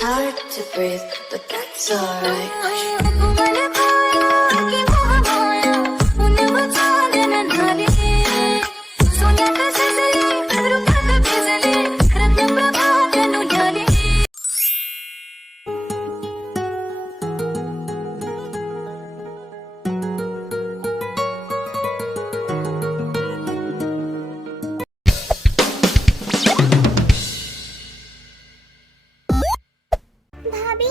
hard to breathe, but that's alright. भाभी,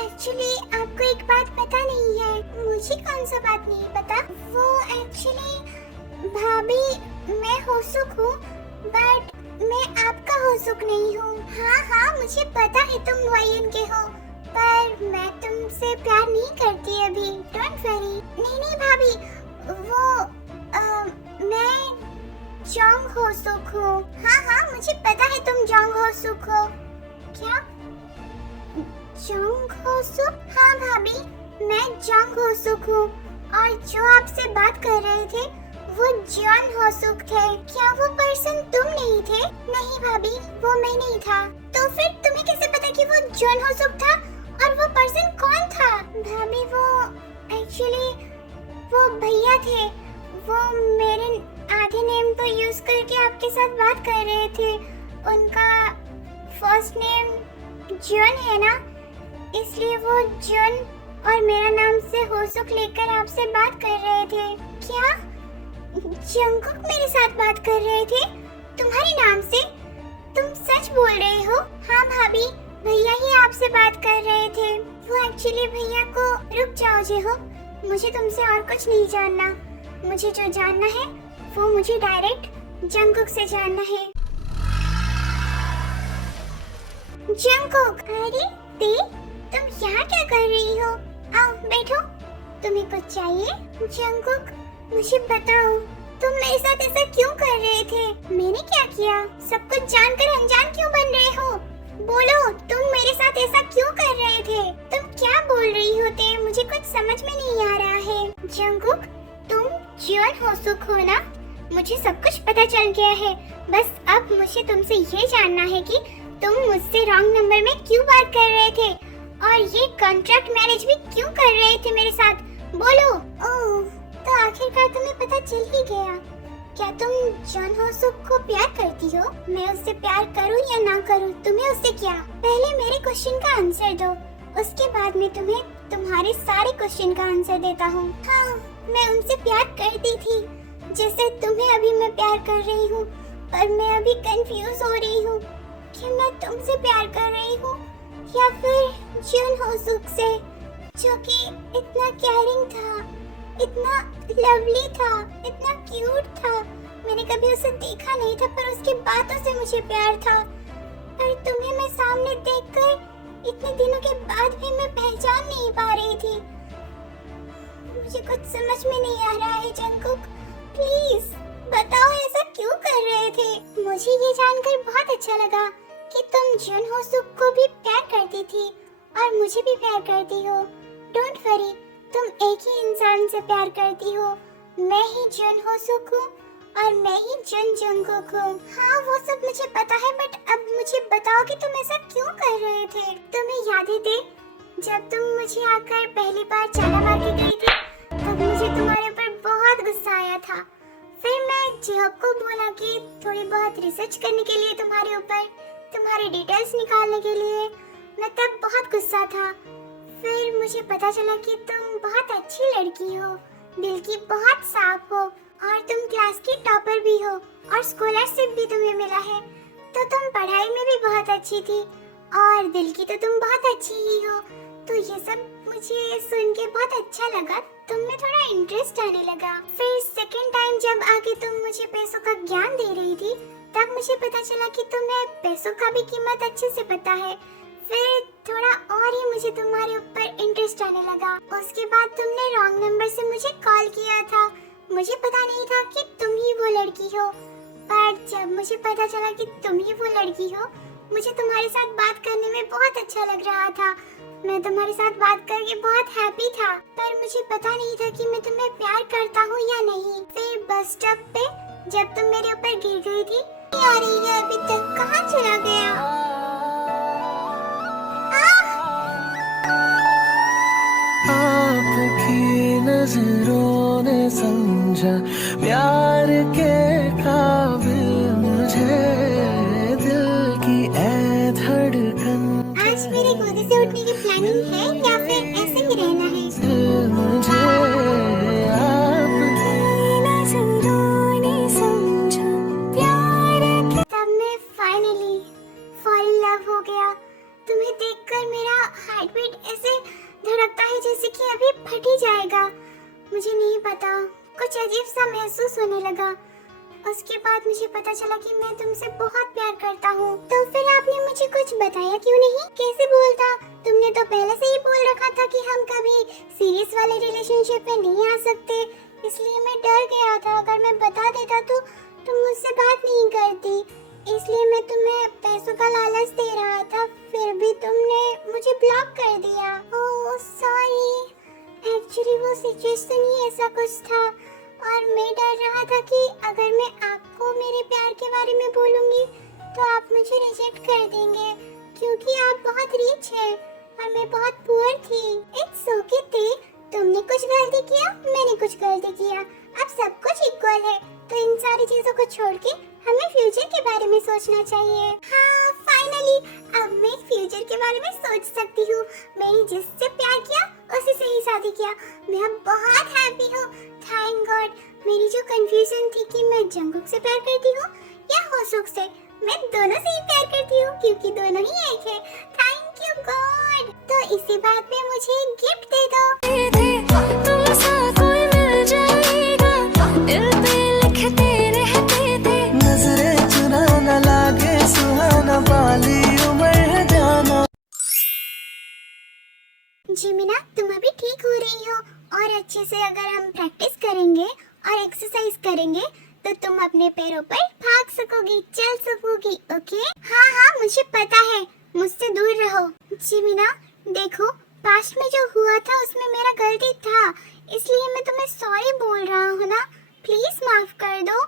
actually आपको एक बात पता नहीं है। मुझे कौन सा बात नहीं पता? वो एक्चुअली भाभी, मैं होसुक हूँ, बट मैं आपका होसुक नहीं हूँ। हाँ, मुझे पता है तुम वायन के हो, पर मैं तुमसे प्यार नहीं करती अभी। Don't worry. नहीं भाभी, वो मैं जोंग होसुक हूँ। हाँ, मुझे पता है तुम जोंग होसुक हो। क्या? जोंग होसुक? हाँ भाभी, मैं जोंग होसुक हूँ, और जो आपसे बात कर रहे थे वो जॉन होसुक थे। क्या वो पर्सन तुम नहीं थे? नहीं भाभी, वो मैं नहीं था। तो फिर तुम्हें कैसे पता कि वो जॉन होसुक था? और वो पर्सन कौन था? भाभी, वो एक्चुअली वो भैया थे। वो मेरे आधे नेम को यूज करके आपके साथ बात कर रहे थे। उनका फर्स्ट नेम जॉन है ना, इसलिए वो जॉन और मेरा नाम से होसुक लेकर आपसे बात कर रहे थे। क्या जंगकुक मेरे साथ बात कर रहे थे तुम्हारे नाम से? तुम सच बोल रहे हो? हाँ भाभी, भैया ही आपसे बात कर रहे थे। वो एक्चुअली भैया को रुक जाओ जे हो, मुझे तुमसे और कुछ नहीं जानना। मुझे जो जानना है वो मुझे डायरेक्ट जंगकुक से जानना है। जंगकुक, अरे ते, तुम यहाँ क्या कर रही हो? आओ बैठो। तुम्हें कुछ चाहिए? जंगकुक, मुझे बताओ, तुम मेरे साथ ऐसा क्यों कर रहे थे? मैंने क्या किया? सब कुछ जानकर अनजान क्यों बन रहे हो? बोलो, तुम मेरे साथ ऐसा क्यों कर रहे थे? तुम क्या बोल रही हो ते? मुझे कुछ समझ में नहीं आ रहा है। जंगकुक, तुम जॉन होसुक हो ना? मुझे सब कुछ पता चल गया है। बस अब मुझे तुमसे ये जानना है कि तुम मुझसे रॉन्ग नंबर में क्यों बात कर रहे थे, और ये कॉन्ट्रैक्ट मैरिज भी क्यों कर रहे थे मेरे साथ? बोलो। ओह, तो आखिरकार तुम्हें पता चल ही गया। क्या तुम जॉन होसुक को प्यार करती हो? मैं उससे प्यार करूं या ना करूं, तुम्हें उससे क्या? पहले मेरे क्वेश्चन का आंसर दो, उसके बाद मैं तुम्हें तुम्हारे सारे क्वेश्चन का आंसर देता हूँ। हाँ, मैं उनसे प्यार करती थी, जैसे तुम्हें अभी मैं प्यार कर रही हूँ, पर मैं अभी कंफ्यूज हो रही हूँ कि मैं तुमसे प्यार कर रही हूँ या फिर जॉन होसुक से, जो कि इतना केयरिंग था, इतना लवली था, इतना क्यूट था। मैंने कभी उसे देखा नहीं था, पर उसकी बातों से मुझे प्यार था। पर तुम्हें मैं सामने देखकर इतने दिनों के बाद भी मैं पहचान नहीं पा रही थी। मुझे कुछ समझ में नहीं आ रहा है जंगकुक, प्लीज बताओ ऐसा क्यों कर रहे थे? मुझे ये जानकर बहुत अच्छा लगा कि तुम जॉन होसुक को भी प्यार करती थी और मुझे भी प्यार करती हो। डोंट वरी, तुम एक ही इंसान से प्यार करती हो। मैं ही जॉन होसुक हूँ और मैं ही जॉन जंगकुक हूँ। हाँ, वो सब मुझे पता है, बट अब मुझे बताओ कि तुम ऐसा क्यों कर रहे थे? तुम्हें याद है ते, जब तुम मुझे आकर पहली बार चाला मार के गई थी, तब मुझे तुम्हारे ऊपर बहुत गुस्सा आया था। फिर मैं जेहब को बोला कि थोड़ी बहुत रिसर्च करने के लिए तुम्हारे ऊपर, तुम्हारे डिटेल्स निकालने के लिए। मैं तब बहुत गुस्सा था। फिर मुझे पता चला कि तुम बहुत अच्छी लड़की हो, दिल की बहुत साफ हो, और तुम क्लास की टॉपर भी हो, और स्कॉलरशिप भी तुम्हें मिला है। तो तुम पढ़ाई में भी बहुत अच्छी थी, और दिल की तो तुम बहुत अच्छी ही हो। तो ये सब मुझे सुन के बहुत अच्छा लगा, तुम में थोड़ा इंटरेस्ट आने लगा। फिर सेकंड टाइम जब आके तुम मुझे पैसों का ज्ञान दे रही थी, तब मुझे पता चला कि तुम्हें पैसों का भी कीमत अच्छे से पता है। फिर थोड़ा और ही मुझे तुम्हारे ऊपर इंटरेस्ट आने लगा। उसके बाद तुमने रॉन्ग नंबर से मुझे कॉल किया था। मुझे पता नहीं था कि तुम ही वो लड़की हो, पर जब मुझे पता चला कि तुम ही वो लड़की हो, मुझे तुम्हारे साथ बात करने में बहुत अच्छा लग रहा था। मैं तुम्हारे साथ बात करके बहुत हैप्पी था, पर मुझे पता नहीं था कि मैं तुम्हें प्यार करता हूँ या नहीं। फिर बस स्टॉप पे जब तुम मेरे ऊपर गिर गई थी, आ रही है अभी तक, कहाँ चला गया? नजरों ने समझा प्यार के काबिल मुझे, दिल की ऐ धड़कन आज मेरे गोदी से उठने की प्लानिंग है या फिर ऐसे ही रहना है? दिल मुझे आपकी नजरों ने समझा प्यार के। तब मैं फाइनली फॉल इन लव हो गया। तुम्हें देखकर मेरा हार्ट बीट ऐसे धड़कता है जैसे कि अभी फट ही जाएगा। मुझे नहीं पता, कुछ अजीब सा महसूस होने लगा। उसके बाद मुझे पता चला कि मैं तुमसे बहुत प्यार करता हूँ। तो फिर आपने मुझे कुछ बताया क्यों नहीं? कैसे बोलता? तुमने तो पहले से ही बोल रखा था कि हम कभी सीरियस वाले रिलेशनशिप में नहीं आ सकते, इसलिए मैं डर गया था। अगर मैं बता देता तो तुम मुझसे बात नहीं करती, इसलिए मैं तुम्हें पैसों का लालच दे रहा था, फिर भी तुमने मुझे ब्लॉक कर दिया। ओह सॉरी, एक्चुअली वो सिचुएशन ही ऐसा कुछ था और मैं डर रहा था कि अगर मैं आपको मेरे प्यार के बारे में बोलूंगी तो आप मुझे रिजेक्ट कर देंगे, क्योंकि आप बहुत रिच है और मैं बहुत पुअर थी। इट्स ओके ते, तुमने कुछ गलती किया, मैंने कुछ गलती किया, अब सब कुछ इक्वल है, तो इन सारी चीजों को छोड़ के हमें फ्यूचर के बारे में सोचना चाहिए। हाँ फाइनली अब मैं फ्यूचर के बारे में सोच सकती हूँ। मैंने जिससे प्यार किया उसी से ही शादी किया। मैं अब बहुत हैप्पी हूँ, थैंक गॉड। मेरी जो कंफ्यूजन थी कि मैं जंगकुक से प्यार करती हूँ या होसुक से, मैं दोनों से ही प्यार करती हूँ क्योंकि दोनों ही एक है। Thank you God. तो इसी बात पे मुझे गिफ्ट दे दो। नजरें चुराना लागे सुहाना, बाली उम्र है जाना। जिमिना तुम अभी ठीक हो रही हो और अच्छे से अगर हम प्रैक्टिस करेंगे और एक्सरसाइज करेंगे तो तुम अपने पैरों पर भाग सकोगी, चल सकोगी। ओके? हाँ हाँ मुझे पता है, मुझसे दूर रहो। जिमिना देखो, पास्ट में जो हुआ था उसमें मेरा गलती था, इसलिए मैं तुम्हें सॉरी बोल रहा हूँ ना, प्लीज माफ कर दो।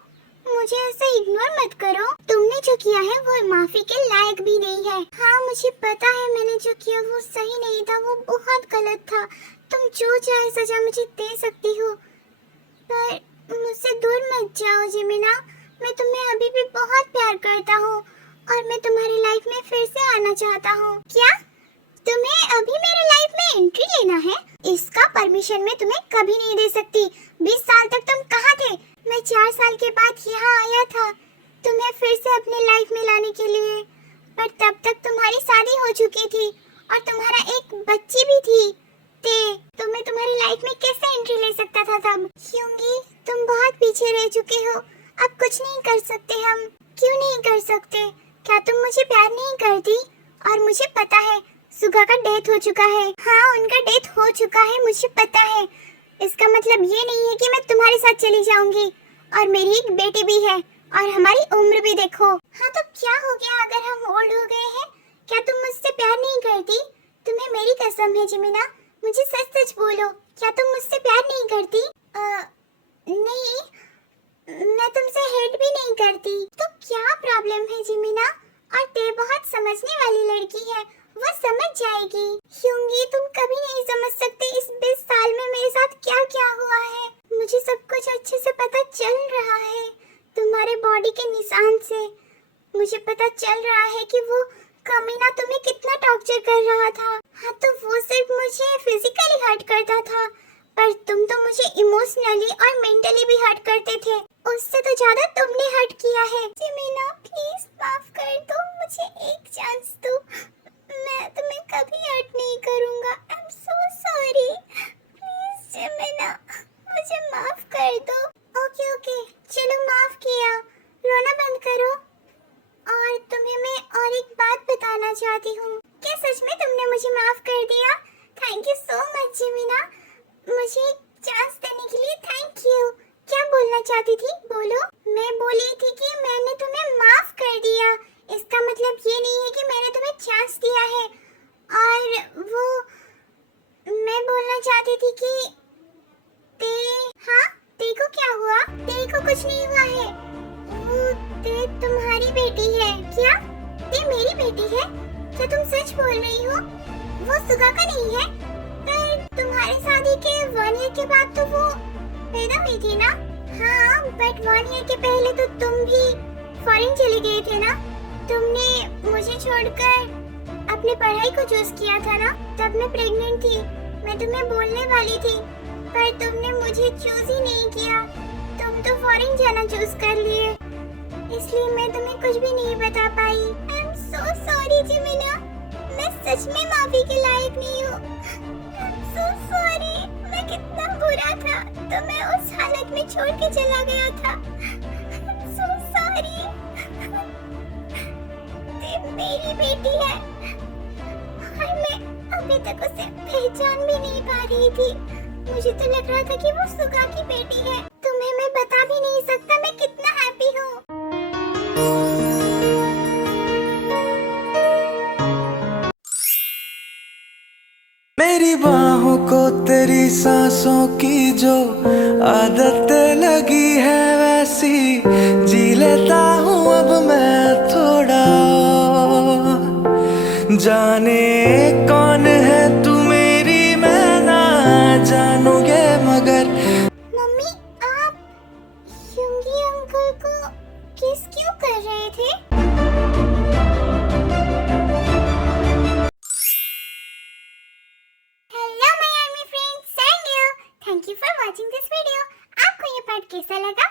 मुझे ऐसे इग्नोर मत करो। तुमने जो किया है वो माफी के लायक भी नहीं है। हाँ मुझे पता है मैंने जो किया वो सही नहीं था, वो बहुत गलत था। तुम जो चाहे सजा मुझे दे सकती हो, पर मुझसे दूर मत जाओ जिमिना। मैं तुम्हें अभी भी बहुत प्यार करता हूँ और मैं तुम्हारी लाइफ में फिर से आना चाहता हूँ। क्या तुम्हें अभी मेरे लाइफ में एंट्री लेना है? इसका परमिशन मैं तुम्हें कभी नहीं दे सकती। 20 साल तक तुम कहाँ थे? मैं 4 साल के बाद यहाँ आया था तुम्हें फिर से अपने लाइफ में लाने के लिए, पर तब तक तुम्हारी शादी हो चुकी थी और तुम्हारा एक बच्ची भी थी। तो मैं तुम्हारी लाइफ में कैसे एंट्री ले सकता था तब? क्योंकि तुम बहुत पीछे रह चुके हो, अब कुछ नहीं कर सकते हम। क्यों नहीं कर सकते? क्या तुम मुझे प्यार नहीं करती? और मुझे पता है सुगा का डेथ हो चुका है। हाँ उनका डेथ हो चुका है, मुझे पता है। इसका मतलब ये नहीं है कि मैं तुम्हारे साथ चली जाऊंगी, और मेरी एक बेटी भी है और हमारी उम्र भी देखो। हाँ तो क्या हो गया अगर हम ओल्ड हो गए हैं? क्या तुम मुझसे प्यार नहीं करती? तुम्हें मेरी कसम है जिमिना, मुझे सच सच बोलो, क्या तुम मुझसे प्यार नहीं करती? नहीं, मैं तुमसे हेट भी नहीं करती। तो क्या प्रॉब्लम है जिमिना? और ते बहुत समझने वाली लड़की है, वो समझ जाएगी। क्योंकि तुम कभी नहीं समझ सकते इस 20 साल में मेरे साथ क्या क्या हुआ है। मुझे सब कुछ अच्छे से पता चल रहा है, तुम्हारे बॉडी के निशान से मुझे पता चल रहा है कि वो कमीना तुम्हें कितना टॉर्चर कर रहा था। हाँ तो वो सिर्फ मुझे फिजिकली हर्ट करता था, पर तुम तो मुझे इमोशनली और मेंटली भी हर्ट करते थे। उससे तो ज्यादा तुमने हर्ट किया है। जिमिना प्लीज माफ कर दो, मुझे एक चांस दो, मैं तुम्हें कभी हर्ट नहीं करूंगा। I am so sorry, please Jimina मुझे माफ कर दो। ओके ओके चलो माफ किया, रोना बंद करो। और तुम्हें मैं और एक बात बताना चाहती हूँ। क्या सच में तुमने मुझे माफ कर दिया? थैंक यू सो मच जिमिना, मुझे एक चांस देने के लिए थैंक यू। क्या बोलना चाहती थी बोलो? मैं बोली थी कि मैंने तुम्हें माफ कर दिया, इसका मतलब ये नहीं है कि मैंने तुम्हें चांस दिया है। और वो मैं बोलना चाहती थी कि हाँ ते को क्या हुआ? ते को कुछ नहीं हुआ है, वो ते तुम्हारी बेटी है। क्या ते मेरी बेटी है? क्या तुम सच बोल रही हो? वो सुगा का नहीं है? पर तुम्हारी शादी के 1 ईयर के बाद तो वो पैदा हुई थी ना? हाँ, बट 1 ईयर के पहले तो तुम भी फॉरेन चले गए थे ना? तुमने मुझे छोड़कर अपनी पढ़ाई को चूज किया था ना? तब मैं प्रेग्नेंट थी, मैं तुम्हें बोलने वाली थी, पर तुमने मुझे चूज ही नहीं किया। तुम तो फॉरेन जाना चूज कर लिए, इसलिए मैं तुम्हें कुछ भी नहीं बता पाई। आई एम सो सॉरी जिमिना, मैं सच में माफी के लायक नहीं हूँ। आई एम सो सॉरी, मैं कितना बुरा था, तो मैं उस हालत में छोड़ के चला गया था। आई एम सो सॉरी। ये मेरी बेटी है और मैं अभी तक उसे पहचान भी नहीं पा रही थी। मुझे तो लग रहा था कि वो सुगा की बेटी है। तुम्हें मैं बता भी नहीं सकता मैं कितना हैप्पी हूँ। मेरी बाहों को तेरी सांसों की जो आदत लगी है वैसी जी लेता हूँ अब मैं थोड़ा। जाने कौन है तू मेरी मैं ना जानूंगे मगर। मम्मी, आप युंगी अंकल को किस क्यों कर रहे थे? Hello my army friends, thank you for watching this video. आपको ये पार्ट कैसा लगा